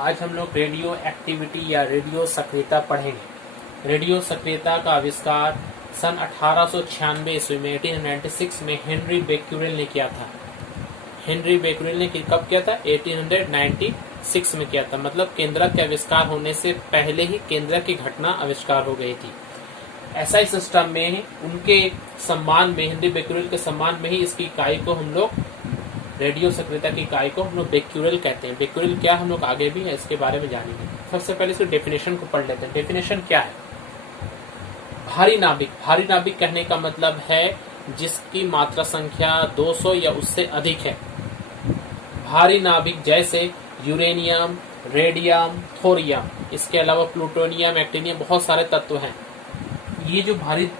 आज हम लोग रेडियो एक्टिविटी या रेडियो सक्रियता पढ़ेंगे। रेडियो सक्रियता का आविष्कार सन 1896 ईस्वी में 1896 में हेनरी बेक्यूरेल ने किया था। हेनरी बेक्यूरेल ने कब किया था? 1896 में किया था। मतलब केंद्रक के आविष्कार होने से पहले ही केंद्रक की घटना आविष्कार हो गई थी। एसआई सिस्टम में उनके सम्मान में, हेनरी बेक्यूरेल के सम्मान में ही इसकी इकाई को हम लोग, रेडियो सक्रियता की इकाई को हम लोग बेक्यूरेल कहते हैं। बेक्यूरेल क्या हम लोग आगे भी है इसके बारे में जानेंगे। सबसे पहले इसके डेफिनेशन को पढ़ लेते हैं। डेफिनेशन क्या है? भारी नाभिक। भारी नाभिक कहने का मतलब है जिसकी मात्रा संख्या 200 या उससे अधिक है। भारी नाभिक जैसे यूरेनियम, रेडियम, थोरियम, इसके अलावा प्लूटोनियम, एक्टिनियम, बहुत सारे तत्व हैं। ये जो भारी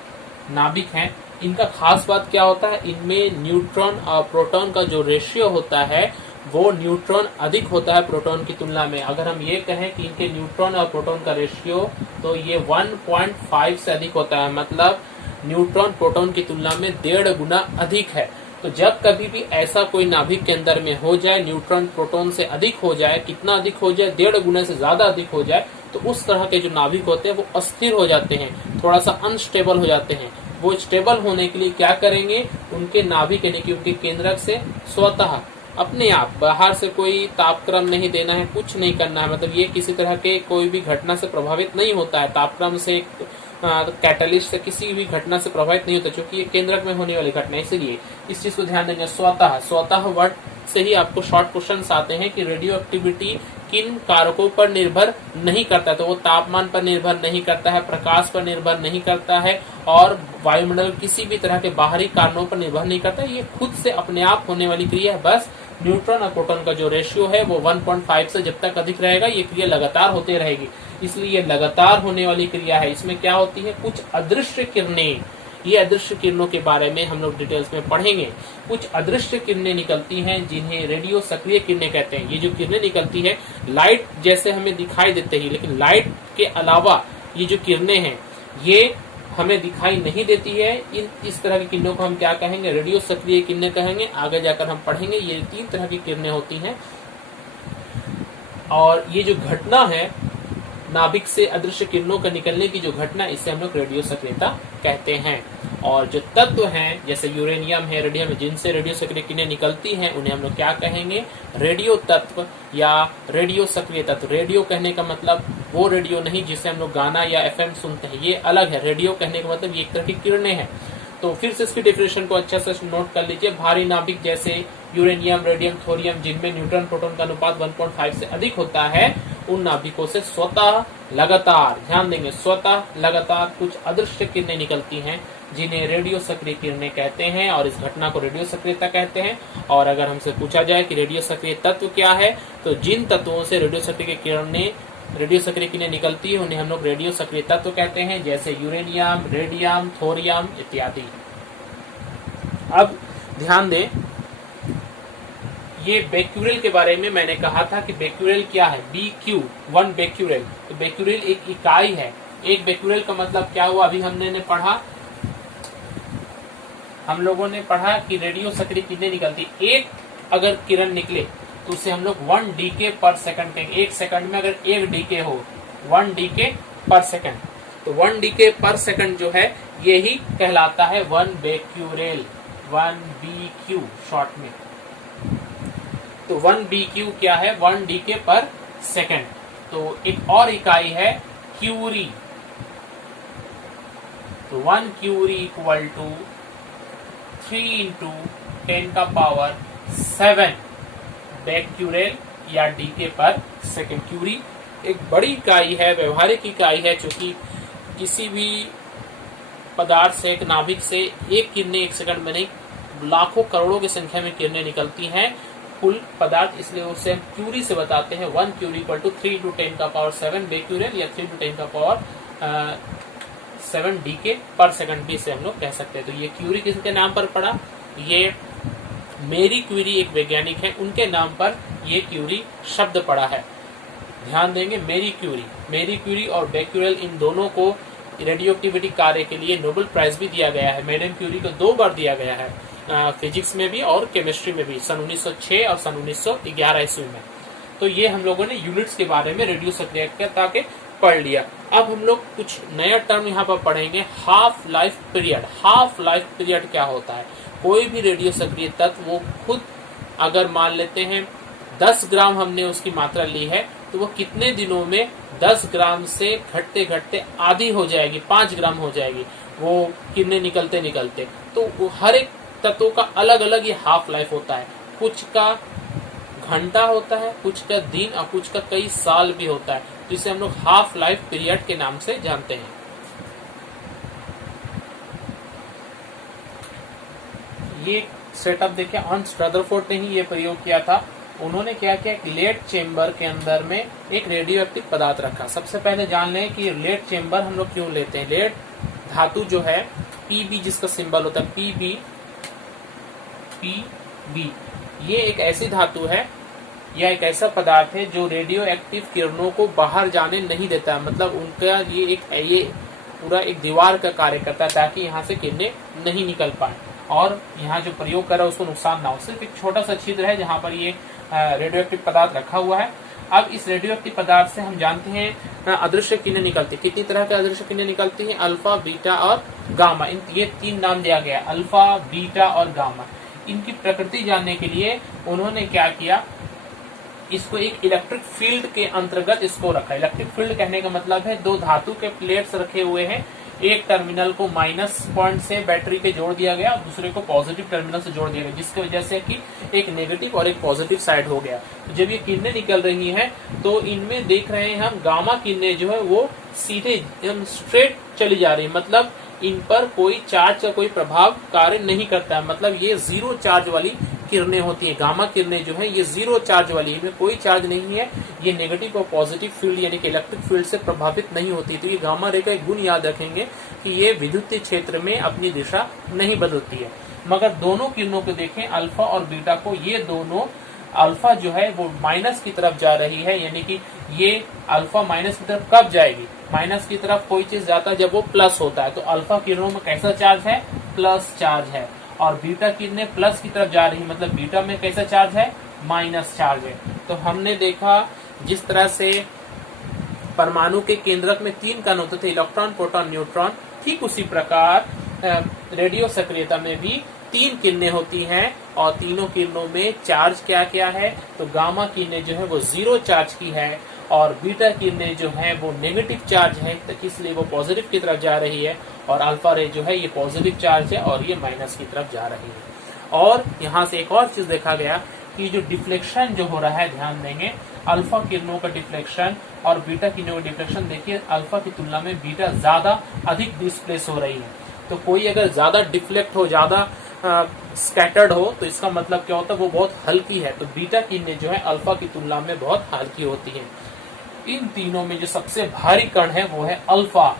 नाभिक हैं, इनका खास बात क्या होता है? इनमें न्यूट्रॉन और प्रोटॉन का जो रेशियो होता है वो न्यूट्रॉन अधिक होता है प्रोटॉन की तुलना में। अगर हम ये कहें कि इनके न्यूट्रॉन और प्रोटॉन का रेशियो, तो ये 1.5 से अधिक होता है। मतलब न्यूट्रॉन प्रोटॉन की तुलना में 1.5 गुना अधिक है। तो जब कभी भी ऐसा कोई नाभिक के अंदर में हो जाए, न्यूट्रॉन प्रोटॉन से अधिक हो जाए, कितना अधिक हो जाए? 1.5 गुना से ज्यादा अधिक हो जाए, तो उस तरह के जो नाभिक होते हैं वो अस्थिर हो जाते हैं, थोड़ा सा अनस्टेबल हो जाते हैं। वो स्टेबल होने के लिए क्या करेंगे? उनके नाभिक यानी कि उनके केंद्रक से स्वतः अपने आप, बाहर से कोई तापक्रम नहीं देना है, कुछ नहीं करना है। मतलब ये किसी तरह के कोई भी घटना से प्रभावित नहीं होता है, तापक्रम से, कैटलिस्ट से, किसी भी घटना से प्रभावित नहीं होता, क्योंकि ये केंद्रक में होने वाली घटना है। इसलिए इस चीज को ध्यान देंगे। स्वतः, स्वतः वर्ड से ही आपको शॉर्ट क्वेश्चंस आते हैं कि रेडियो एक्टिविटी किन कारकों पर निर्भर नहीं करता है। तो वो तापमान पर निर्भर नहीं करता है, प्रकाश पर निर्भर नहीं करता है, और वायुमंडल किसी भी तरह के बाहरी कारणों पर निर्भर नहीं करता है। ये खुद से अपने आप होने वाली क्रिया है। बस न्यूट्रॉन और प्रोटॉन का जो रेशियो है वो 1.5 से जब तक अधिक रहेगा, ये क्रिया लगातार होती रहेगी। इसलिए ये लगातार होने वाली क्रिया है। इसमें क्या होती है? कुछ अदृश्य किरणें। ये अदृश्य किरणों के बारे में हम लोग डिटेल्स में पढ़ेंगे। कुछ अदृश्य किरणें निकलती हैं जिन्हें रेडियो सक्रिय किरणें कहते हैं। ये जो किरणें निकलती है, लाइट जैसे हमें दिखाई देते हैं, लेकिन लाइट के अलावा ये जो किरणें हैं ये हमें दिखाई नहीं देती है। इस तरह की किरणों को हम क्या कहेंगे? रेडियो सक्रिय किरणें कहेंगे। आगे जाकर हम पढ़ेंगे। ये 3 तरह की किरणें होती हैं, और ये जो घटना है नाभिक से अदृश्य किरणों का निकलने की जो घटना, इसे हम लोग रेडियो सक्रियता कहते हैं। और जो तत्व हैं जैसे यूरेनियम है, रेडियम है, जिनसे रेडियो सक्रिय किरणें निकलती हैं, उन्हें हम लोग क्या कहेंगे? रेडियो तत्व या रेडियो सक्रिय तत्व। रेडियो कहने का मतलब वो रेडियो नहीं जिससे हम लोग गाना या एफएम सुनते हैं, ये अलग है। रेडियो कहने का मतलब ये एक तरह की किरणें हैं। तो फिर से इसकी डेफिनेशन को अच्छा से नोट कर लीजिए। भारी नाभिक जैसे यूरेनियम, रेडियम, थोरियम, जिनमें न्यूट्रॉन प्रोटॉन का अनुपात 1.5 से अधिक होता है, उन नाभिकों से स्वतः लगातार, ध्यान देंगे, स्वतः लगातार कुछ अदृश्य किरणें निकलती हैं जिन्हें रेडियो सक्रिय किरणें कहते हैं, और इस घटना को रेडियो सक्रियता कहते हैं। और अगर हमसे पूछा जाए कि रेडियो सक्रिय तत्व क्या है, तो जिन तत्वों से रेडियो सक्रिय किरणें निकलती है उन्हें हम लोग रेडियो सक्रिय तत्व कहते हैं, जैसे यूरेनियम, रेडियम, थोरियम इत्यादि। अब ध्यान दें, ये बेक्यूरेल के बारे में मैंने कहा था कि बेक्यूरेल क्या है? BQ1 Becquerel. तो बेक्यूरेल एक इकाई है। एक बेक्यूरेल का मतलब क्या हुआ? अभी हम लोगों ने पढ़ा कि रेडियो सक्रिय किरणें निकलती, एक अगर किरण निकले तो उसे हम लोग 1 डीके पर सेकंड कहेंगे। 1 सेकंड में अगर 1 डीके हो, 1 डीके पर सेकंड, तो 1 डीके पर सेकंड जो है यही कहलाता है 1 बेक्यूरेल, 1 BQ शॉर्ट में। तो 1 BQ क्या है? 1 डीके पर सेकंड। तो एक और इकाई है क्यूरी। तो 1 क्यूरी इक्वल टू 3 × 10⁻7 बेक्यूरेल या डीके पर सेकंड। क्यूरी एक बड़ी इकाई है, व्यवहारिक इकाई है, क्योंकि किसी भी पदार्थ से, एक नाभिक से एक किरणें 1 सेकंड में नहीं, लाखों करोड़ों की संख्या में किरणें निकलती हैं कुल पदार्थ, इसलिए उसे हम क्यूरी से बताते हैं। 1 क्यूरी इक्वल टू 3 × 10⁻7 बेक्यूरेल या 3 × 10⁻7 डीके पर सेकंड भी इसे हम लोग कह सकते हैं। तो ये क्यूरी किसके नाम पर पड़ा? ये मेरी क्यूरी एक वैज्ञानिक है, उनके नाम पर ये क्यूरी शब्द पड़ा है। ध्यान देंगे, मेरी क्यूरी और बेक्यूरेल, इन दोनों को रेडियो एक्टिविटी कार्य के लिए नोबेल प्राइज भी दिया गया है। मैडम क्यूरी को 2 बार दिया गया है, फिजिक्स में भी और केमिस्ट्री में भी, सन 1906 और सन 1911 ईस्वी में। तो ये हम लोगों ने यूनिट्स के बारे में रेडियो सक्रियता के पढ़ लिया। अब हम लोग कुछ नया टर्म यहाँ पर पढ़ेंगे, half life period. Half life period क्या होता है? कोई भी रेडियो सक्रिय तत्व वो खुद अगर मान लेते हैं 10 ग्राम हमने उसकी मात्रा ली है, तो वो कितने दिनों में 10 ग्राम से घटते घटते आधी हो जाएगी, 5 ग्राम हो जाएगी, वो कितने निकलते निकलते। तो हर एक तत्वों का अलग अलग ये हाफ लाइफ होता है। कुछ का घंटा होता है, कुछ का दिन और कुछ का कई साल भी होता है, तो इसे हम लोग हाफ लाइफ पीरियड के नाम से जानते हैं। ये सेटअप देखिए, हंस रदरफोर्ड ने ही ये प्रयोग किया था। उन्होंने क्या किया, एक लेड चेम्बर के अंदर में एक रेडियो एक्टिव पदार्थ रखा। सबसे पहले जान लें कि लेड चेम्बर हम लोग क्यों लेते हैं। लेड धातु जो है पीबी, जिसका सिंबल होता है पीबी, ये एक ऐसी धातु है या एक ऐसा पदार्थ है जो रेडियो एक्टिव किरणों को बाहर जाने नहीं देता है। मतलब उनका ये पूरा एक दीवार का कार्य करता है ताकि यहाँ से किरणें नहीं निकल पाए और यहाँ जो प्रयोग कर रहा है उसको नुकसान ना हो। सिर्फ एक छोटा सा छिद्र है जहाँ पर ये रेडियो एक्टिव पदार्थ रखा हुआ है। अब इस रेडियो एक्टिव पदार्थ से हम जानते हैं अदृश्य किरणें निकलती। कितनी तरह के अदृश्य किरणें निकलती हैं? अल्फा, बीटा और गामा। ये 3 नाम दिया गया, अल्फा, बीटा और गामा। इनकी प्रकृति जानने के लिए उन्होंने क्या किया, इसको एक इलेक्ट्रिक फील्ड के अंतर्गत इसको रखा। इलेक्ट्रिक फील्ड कहने का मतलब है 2 धातु के प्लेट्स रखे हुए हैं, एक टर्मिनल को माइनस पॉइंट से बैटरी के जोड़ दिया गया और दूसरे को पॉजिटिव टर्मिनल से जोड़ दिया गया, जिसकी वजह से कि एक नेगेटिव और एक पॉजिटिव साइड हो गया। तो जब ये किरणें निकल रही हैं तो इनमें देख रहे हैं हम गामा किरणें जो है वो सीधे स्ट्रेट चली जा रही है। मतलब इन पर कोई चार्ज का कोई प्रभाव कार्य नहीं करता है। मतलब ये 0 चार्ज वाली किरणें होती हैं। गामा किरणें जो है ये 0 चार्ज वाली, इनमें कोई चार्ज नहीं है। ये नेगेटिव और पॉजिटिव फील्ड यानी कि इलेक्ट्रिक फील्ड से प्रभावित नहीं होती। तो ये गामा रे का एक गुण याद रखेंगे कि ये विद्युतीय क्षेत्र में अपनी दिशा नहीं बदलती है। मगर दोनों किरणों को देखें, अल्फा और बीटा को, ये दोनों, अल्फा जो है वो माइनस की तरफ जा रही है, यानी कि ये अल्फा माइनस की तरफ कब जाएगी? माइनस की तरफ कोई चीज जाता है जब वो प्लस होता है। तो अल्फा किरणों में कैसा चार्ज है? प्लस चार्ज है। और बीटा किरणें प्लस की तरफ जा रही है, मतलब बीटा में कैसा चार्ज है? माइनस चार्ज है। तो हमने देखा जिस तरह से परमाणु के केंद्रक में 3 कण होते थे, इलेक्ट्रॉन, प्रोटॉन, न्यूट्रॉन, ठीक उसी प्रकार रेडियो सक्रियता में भी 3 किरणें होती हैं और तीनों किरणों में चार्ज क्या क्या है? तो गामा किरणें जो है वो 0 चार्ज की है और बीटा किरणें जो है वो नेगेटिव चार्ज है, तो इसलिए वो पॉजिटिव की तरफ जा रही है। और अल्फा रे जो है ये पॉजिटिव चार्ज है और ये माइनस की तरफ जा रही है। और यहाँ से एक और चीज देखा गया कि जो डिफ्लेक्शन जो हो रहा है, ध्यान देंगे, अल्फा किरणों का डिफ्लेक्शन और बीटा किरणों का डिफ्लेक्शन देखिए, अल्फा की तुलना में बीटा ज्यादा अधिक डिस्प्लेस हो रही है। तो कोई अगर ज्यादा डिफ्लेक्ट हो, ज्यादा स्कैटर्ड हो, तो इसका मतलब क्या होता है? वो बहुत हल्की है। तो बीटा किरणें जो है अल्फा की तुलना में बहुत हल्की होती है। इन तीनों में जो सबसे भारी कण है वो है अल्फा,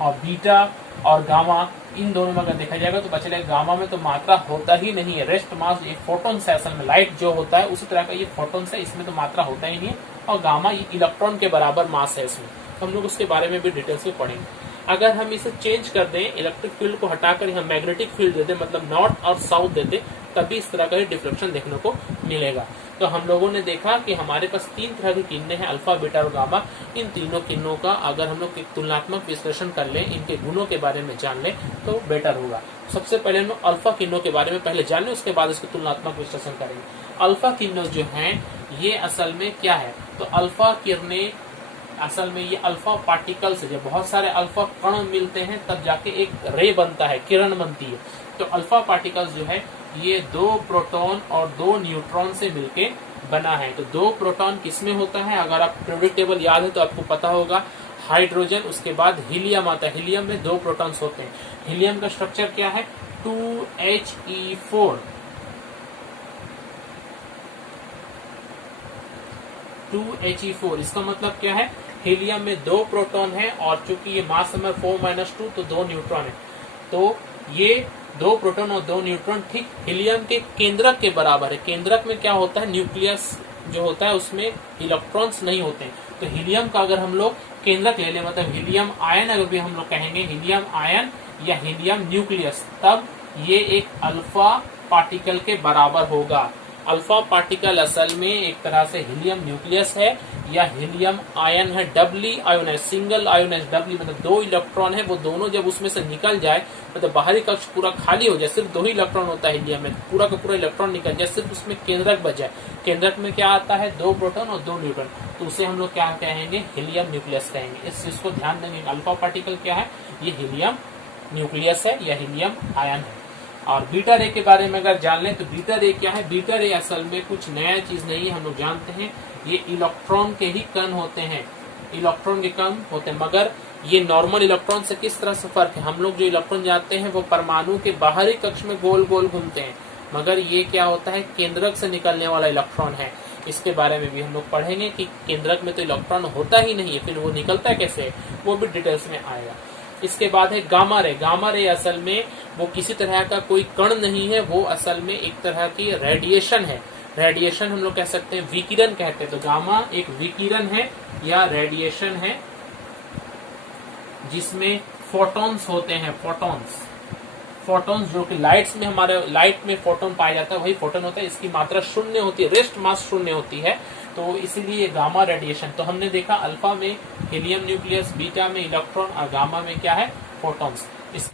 और बीटा और गामा, इन दोनों में अगर देखा जाएगा तो बचेगा गामा में तो मात्रा होता ही नहीं है। रेस्ट मास, ये फोटोन है असल में, लाइट जो होता है उसी तरह का ये फोटोन है, इसमें तो मात्रा होता ही नहीं है। और गामा ये इलेक्ट्रॉन के बराबर मास है इसमें। हम लोग उसके बारे में भी डिटेल्स में पढ़ेंगे। अगर हम इसे चेंज कर दें, इलेक्ट्रिक फील्ड को हटाकर यहाँ मैग्नेटिक फील्ड दे दें, मतलब नॉर्थ और साउथ दे दें, तभी इस तरह का डिफ्लेक्शन देखने को मिलेगा। तो हम लोगों ने देखा कि हमारे पास 3 तरह की किरणें हैं, अल्फा, बीटा और गामा। इन तीनों किरणों का अगर हम लोग तुलनात्मक विश्लेषण कर लें, इनके गुणों के बारे में जान लें तो बेटर होगा। सबसे पहले हम लोग अल्फा किरणों के बारे में पहले जान लें, उसके बाद इसके तुलनात्मक विश्लेषण करेंगे। अल्फा किरणें जो हैं ये असल में क्या है? तो अल्फा किरणें असल में ये अल्फा पार्टिकल्स, जब बहुत सारे अल्फा कण मिलते हैं तब जाके एक रे बनता है, किरण बनती है। तो अल्फा पार्टिकल्स जो है ये 2 प्रोटॉन और 2 न्यूट्रॉन से मिलके बना है। तो 2 प्रोटॉन किसमें होता है? अगर आप पीरियोडिक टेबल याद है तो आपको पता होगा, हाइड्रोजन, उसके बाद हीलियम आता है। हीलियम में 2 प्रोटॉन्स होते हैं। हीलियम का स्ट्रक्चर क्या है? 2He4। 2He4 इसका मतलब क्या है? हीलियम में 2 प्रोटॉन है और चूंकि ये मास नंबर 4-2 तो 2 न्यूट्रॉन है। तो ये 2 प्रोटॉन और 2 न्यूट्रॉन ठीक हीलियम के केंद्रक के बराबर है। केंद्रक में क्या होता है? न्यूक्लियस जो होता है उसमें इलेक्ट्रॉन्स नहीं होते हैं। तो हीलियम का अगर हम लोग केंद्रक ले लें, मतलब हीलियम आयन अगर भी हम लोग कहेंगे, हीलियम आयन या हीलियम न्यूक्लियस, तब ये एक अल्फा पार्टिकल के बराबर होगा। अल्फा पार्टिकल असल में एक तरह से हीलियम न्यूक्लियस है या हीलियम आयन है, डबली आयोनाइज, सिंगल आयोनाइज, डबली मतलब 2 इलेक्ट्रॉन है, वो दोनों जब उसमें से निकल जाए, मतलब बाहरी कक्ष पूरा खाली हो जाए, सिर्फ 2 ही इलेक्ट्रॉन होता है हीलियम में, पूरा का पूरा इलेक्ट्रॉन निकल जाए, सिर्फ उसमें केंद्रक बच जाए। केंद्रक में क्या आता है, 2 प्रोटॉन और 2 न्यूट्रॉन, तो उसे हम लोग क्या कहेंगे, हीलियम न्यूक्लियस कहेंगे। इस चीज को ध्यान देंगे। अल्फा पार्टिकल क्या है, ये हीलियम न्यूक्लियस है या हीलियम आयन है। और बीटा रे के बारे में अगर जान लें तो बीटा रे क्या है, बीटा रे असल में कुछ नया चीज नहीं है, हम लोग जानते हैं ये इलेक्ट्रॉन के ही कण होते हैं, इलेक्ट्रॉन के कण होते हैं, मगर ये नॉर्मल इलेक्ट्रॉन से किस तरह से फर्क है। हम लोग जो इलेक्ट्रॉन जानते हैं वो परमाणु के बाहरी कक्ष में गोल गोल घूमते हैं, मगर ये क्या होता है, केंद्रक से निकलने वाला इलेक्ट्रॉन है। इसके बारे में भी हम लोग पढ़ेंगे कि केंद्रक में तो इलेक्ट्रॉन होता ही नहीं है, फिर वो निकलता कैसे, वो भी डिटेल्स में आएगा। इसके बाद है गामा रे। गामा रे असल में वो किसी तरह का कोई कण नहीं है, वो असल में एक तरह की रेडिएशन है। रेडिएशन हम लोग कह सकते हैं, विकिरण कहते हैं। तो गामा एक विकिरण है या रेडिएशन है जिसमें फोटॉन्स होते हैं, फोटॉन्स, फोटॉन्स जो कि लाइट्स में, हमारे लाइट में फोटोन पाया जाता है, वही फोटोन होता है। इसकी मात्रा शून्य होती है, रेस्ट मास शून्य होती है, तो इसीलिए गामा रेडिएशन। तो हमने देखा अल्फा में हीलियम न्यूक्लियस, बीटा में इलेक्ट्रॉन और गामा में क्या है, फोटॉन्स।